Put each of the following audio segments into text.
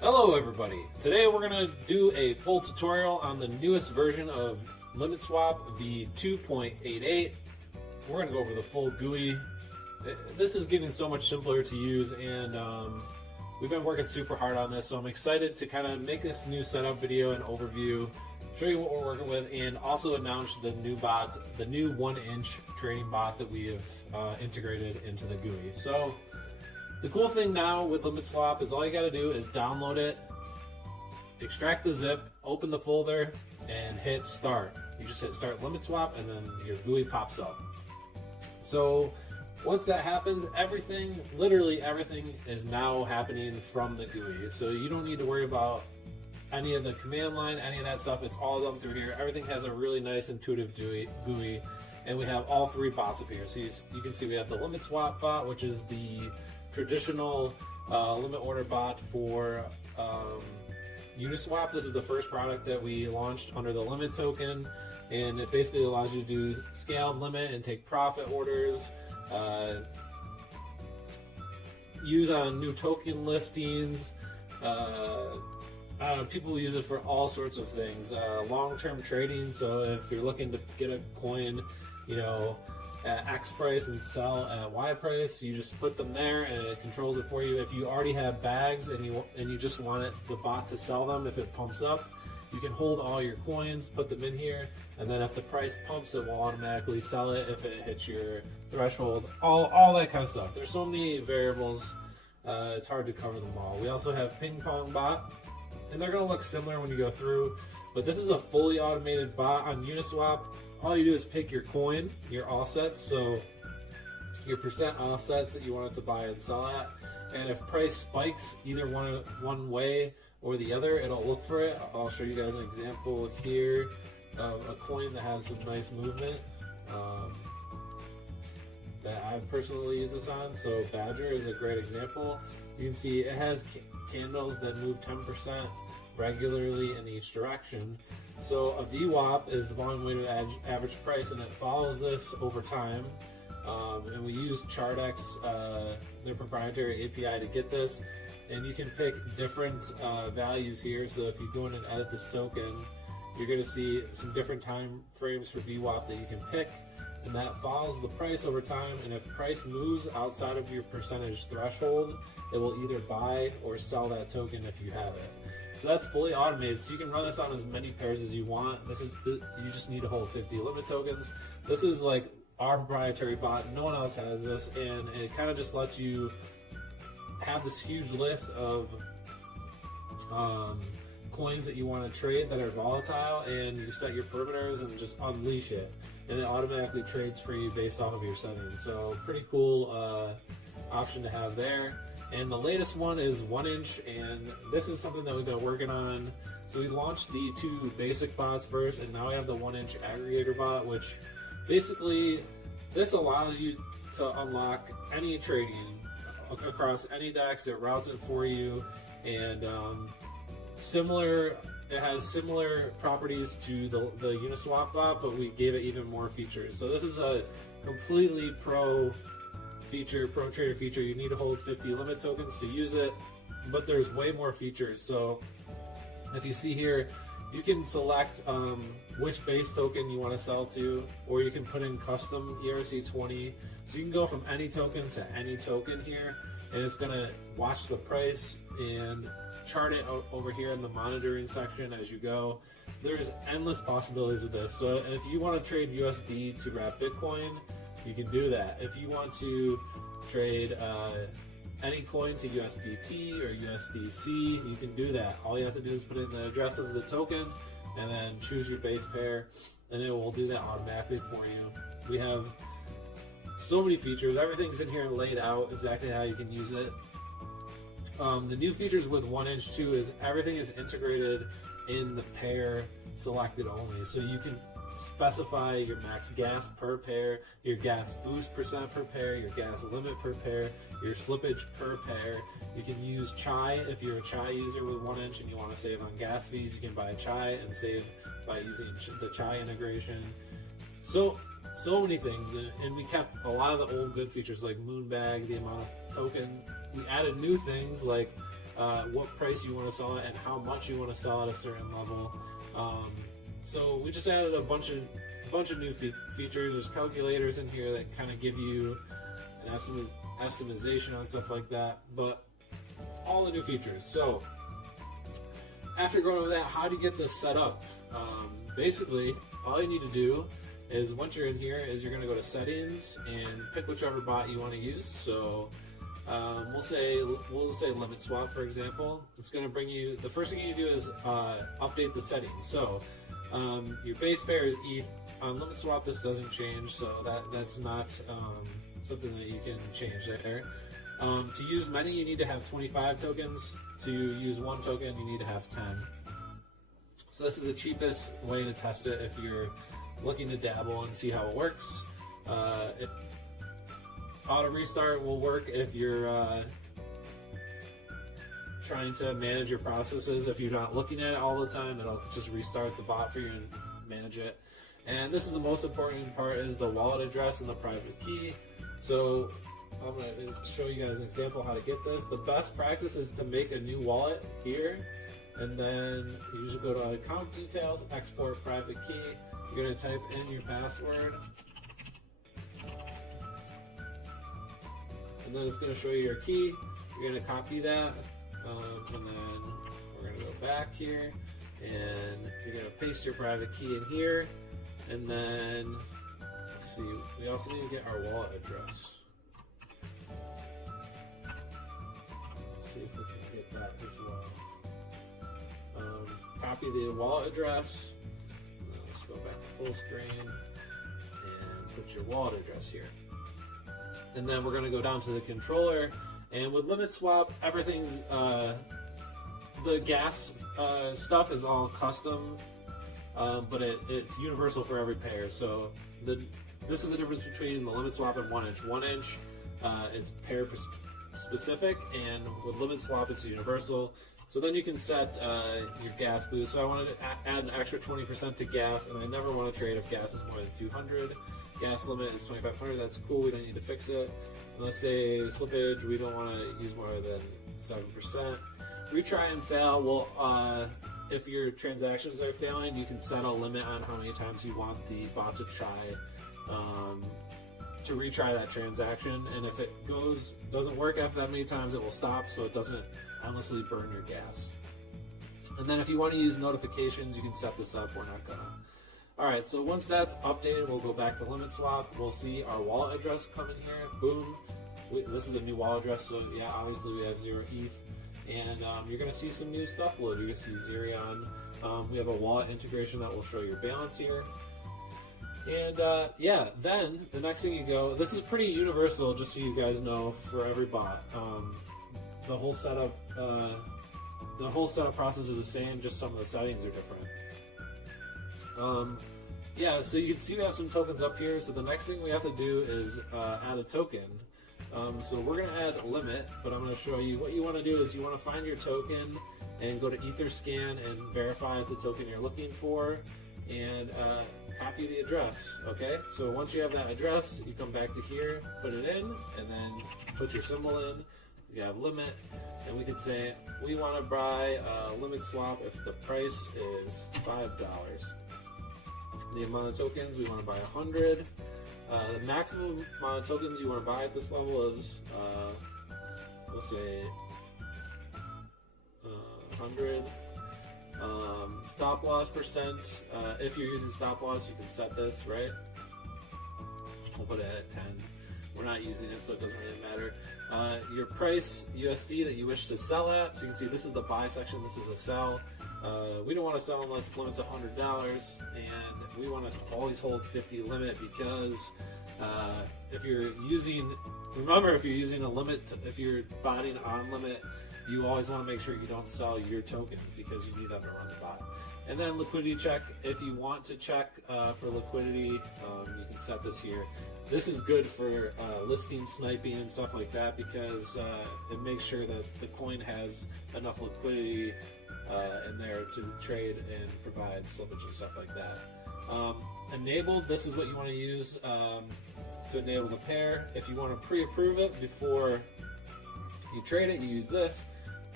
Hello everybody! Today we're going to do a full tutorial on the newest version of LimitSwap, the 2.88. We're going to go over the full GUI. This is getting so much simpler to use, and we've been working super hard on this, so I'm excited to kind of make this new setup video and overview, show you what we're working with, and also announce the new bot, the new 1-inch trading bot that we have integrated into the GUI. So the cool thing now with LimitSwap is all you got to do is download it, extract the zip, open the folder, and hit start. You just hit start LimitSwap, and then your GUI pops up. So once that happens, everything, literally everything, is now happening from the GUI. So you don't need to worry about any of the command line, any of that stuff. It's all done through here. Everything has a really nice intuitive GUI, and we have all three bots up here. So you can see we have the LimitSwap bot, which is the traditional limit order bot for Uniswap. This is the first product that we launched under the limit token, and it basically allows you to do scaled limit and take profit orders, use on new token listings. I don't know, people use it for all sorts of things. Long-term trading, so if you're looking to get a coin, you know, at X price and sell at Y price, you just put them there and it controls it for you. If you already have bags and you just want the bot to sell them, if it pumps up, you can hold all your coins, put them in here, and then if the price pumps, it will automatically sell it if it hits your threshold. All that kind of stuff. There's so many variables, it's hard to cover them all. We also have ping pong bot, and they're going to look similar when you go through, but this is a fully automated bot on Uniswap. All you do is pick your coin, your offsets, so your percent offsets that you want it to buy and sell at, and if price spikes either one way or the other, it'll look for it. I'll show you guys an example here of a coin that has some nice movement that I personally use this on. So Badger is a great example. You can see it has candles that move 10% regularly in each direction. So a VWAP is the volume weighted average price, and it follows this over time. And we use ChartX, their proprietary API, to get this. And you can pick different values here. So if you go in and edit this token, you're going to see some different time frames for VWAP that you can pick, and that follows the price over time. And if price moves outside of your percentage threshold, it will either buy or sell that token if you have it. So that's fully automated, so you can run this on as many pairs as you want. You just need to hold 50 limit tokens. This is like our proprietary bot. No one else has this, and it kind of just lets you have this huge list of coins that you want to trade that are volatile, and you set your perimeters and just unleash it, and it automatically trades for you based off of your settings. So pretty cool option to have there. And the latest one is 1-inch, and this is something that we've been working on. So we launched the two basic bots first, and now we have the 1-inch aggregator bot, which basically this allows you to unlock any trading across any DEX. It routes it for you, and it has similar properties to the Uniswap bot, but we gave it even more features. So this is a completely pro trader feature. You need to hold 50 limit tokens to use it, but there's way more features. So if you see here, you can select which base token you want to sell to, or you can put in custom ERC20. So you can go from any token to any token here, and it's going to watch the price and chart it over here in the monitoring section as you go. There's endless possibilities with this. So if you want to trade USD to wrap Bitcoin, you can do that. If you want to trade any coin to USDT or USDC, you can do that. All you have to do is put in the address of the token and then choose your base pair, and it will do that automatically for you. We have so many features. Everything's in here laid out exactly how you can use it. The new features with 1-inch too is everything is integrated in the pair selected only. So you can specify your max gas per pair, your gas boost percent per pair, your gas limit per pair, your slippage per pair. You can use Chai if you're a Chai user with 1-inch and you want to save on gas fees. You can buy Chai and save by using the Chai integration. So many things, and we kept a lot of the old good features like Moonbag, the amount of token. We added new things like what price you want to sell it and how much you want to sell at a certain level. So we just added a bunch of new features. There's calculators in here that kind of give you an estimation on stuff like that, but all the new features. So after going over that, how do you get this set up? Basically, all you need to do is once you're in here is you're going to go to settings and pick whichever bot you want to use. So we'll say limit swap, for example. It's going to bring you, the first thing you do is update the settings. So your base pair is ETH. On limit swap, this doesn't change, so that's not something that you can change there. To use many, you need to have 25 tokens. To use one token, you need to have 10. So this is the cheapest way to test it if you're looking to dabble and see how it works. Auto restart will work if you're trying to manage your processes. If you're not looking at it all the time, it'll just restart the bot for you and manage it. And this is the most important part, is the wallet address and the private key. So I'm going to show you guys an example how to get this. The best practice is to make a new wallet here, and then you usually go to account details, export private key. You're going to type in your password, and then it's going to show you your key. You're going to copy that, and then we're going to go back here, and you're going to paste your private key in here, and then let's see, we also need to get our wallet address. Let's see if we can get that as well. Copy the wallet address. Let's go back to full screen and put your wallet address here. And then we're going to go down to the controller. And with limit swap, everything's the gas stuff is all custom, but it's universal for every pair. So this is the difference between the limit swap and 1inch. 1inch, it's pair specific, and with limit swap, it's universal. So then you can set your gas boost. So I wanted to add an extra 20% to gas, and I never want to trade if gas is more than 200. Gas limit is 2,500. That's cool. We don't need to fix it. And let's say slippage, we don't want to use more than 7%. Retry and fail. Well, if your transactions are failing, you can set a limit on how many times you want the bot to try to retry that transaction. And if it doesn't work after that many times, it will stop, so it doesn't endlessly burn your gas. And then if you want to use notifications, you can set this up. We're not gonna. Alright, so once that's updated, we'll go back to limit swap. We'll see our wallet address come in here. Boom. This is a new wallet address, so yeah, obviously we have 0 ETH. And you're going to see some new stuff load. You're going to see Xerion. We have a wallet integration that will show your balance here. And yeah, then the next thing you go, this is pretty universal, just so you guys know, for every bot. The whole setup process is the same, just some of the settings are different. Yeah, so you can see we have some tokens up here. So the next thing we have to do is add a token. So we're going to add a limit, but I'm going to show you what you want to do is you want to find your token and go to Etherscan and verify it's the token you're looking for, and copy the address. Okay, so once you have that address, you come back to here, put it in, and then put your symbol in. You have limit, and we can say we want to buy limit swap if the price is $5. The amount of tokens we want to buy 100. The maximum amount of tokens you want to buy at this level is, we'll say, 100. Stop loss percent. If you're using stop loss, you can set this, right? We'll put it at 10. We're not using it, so it doesn't really matter. Your price, USD, that you wish to sell at. So you can see this is the buy section, this is a sell. We don't want to sell unless the limit's $100, and we want to always hold 50 limit because if you're using a limit, if you're botting on limit, you always want to make sure you don't sell your tokens because you need them to run the bot. And then liquidity check. If you want to check for liquidity, you can set this here. This is good for listing sniping and stuff like that because it makes sure that the coin has enough liquidity in there to trade and provide slippage and stuff like that. Enabled, this is what you want to use to enable the pair. If you want to pre-approve it before you trade it, you use this.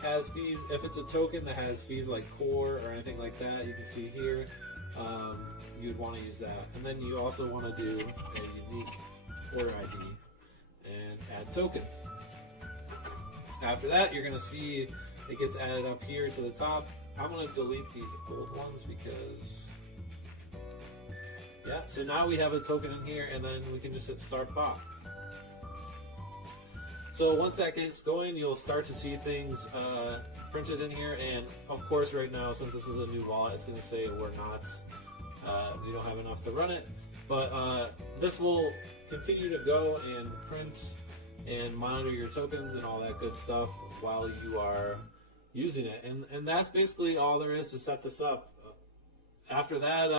has fees. If it's a token that has fees like core or anything like that, you can see here, you'd want to use that. And then you also want to do a unique order ID and add token. After that, you're going to see it gets added up here to the top. I'm going to delete these old ones because, yeah, so now we have a token in here, and then we can just hit start bot. So once that gets going, you'll start to see things printed in here, and of course right now, since this is a new wallet, it's going to say we're not, we don't have enough to run it, but this will continue to go and print and monitor your tokens and all that good stuff while you are using it. And that's basically all there is to set this up. After that,